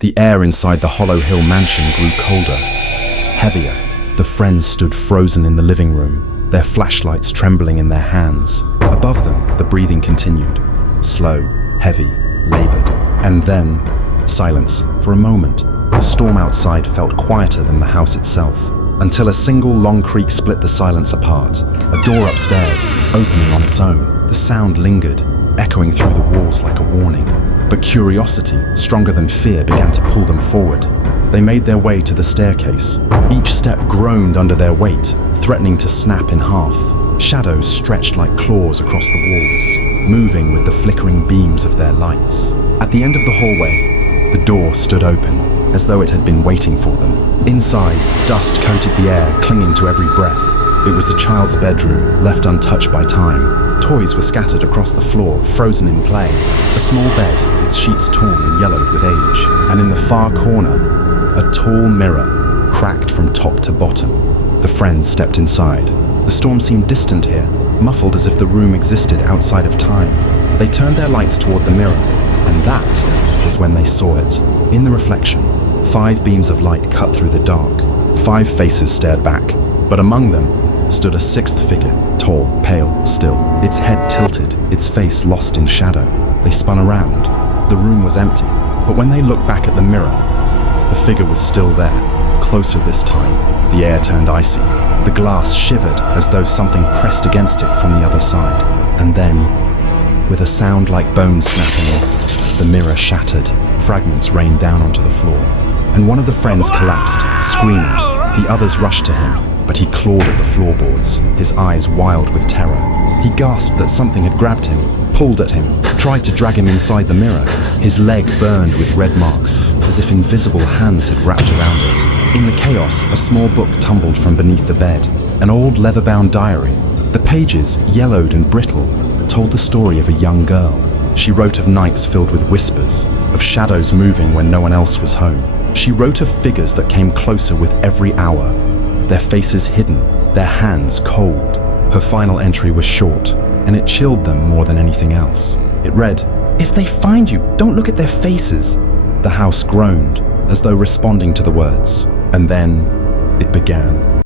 The air inside the Hollow Hill mansion grew colder, heavier. The friends stood frozen in the living room, their flashlights trembling in their hands. Above them, the breathing continued, slow, heavy, labored. And then, silence. For a moment, the storm outside felt quieter than the house itself, until a single long creak split the silence apart, a door upstairs opening on its own. The sound lingered, echoing through the walls like a warning. But curiosity, stronger than fear, began to pull them forward. They made their way to the staircase. Each step groaned under their weight, threatening to snap in half. Shadows stretched like claws across the walls, moving with the flickering beams of their lights. At the end of the hallway, the door stood open, as though it had been waiting for them. Inside, dust coated the air, clinging to every breath. It was a child's bedroom, left untouched by time. Toys were scattered across the floor, frozen in play. A small bed, its sheets torn and yellowed with age. And in the far corner, a tall mirror, cracked from top to bottom. The friends stepped inside. The storm seemed distant here, muffled as if the room existed outside of time. They turned their lights toward the mirror, and that was when they saw it. In the reflection, 5 beams of light cut through the dark. 5 faces stared back, but among them stood a 6th figure, tall, pale, still, its head tilted, its face lost in shadow. They spun around. The room was empty, but when they looked back at the mirror, the figure was still there, closer this time. The air turned icy. The glass shivered as though something pressed against it from the other side. And then, with a sound like bones snapping off, the mirror shattered. Fragments rained down onto the floor, and one of the friends collapsed, screaming. The others rushed to him, but he clawed at the floorboards, his eyes wild with terror. He gasped that something had grabbed him, pulled at him, tried to drag him inside the mirror. His leg burned with red marks, as if invisible hands had wrapped around it. In the chaos, a small book tumbled from beneath the bed, an old leather-bound diary. The pages, yellowed and brittle, told the story of a young girl. She wrote of nights filled with whispers, of shadows moving when no one else was home. She wrote of figures that came closer with every hour, their faces hidden, their hands cold. Her final entry was short, and it chilled them more than anything else. It read, "If they find you, don't look at their faces." The house groaned, as though responding to the words. And then it began.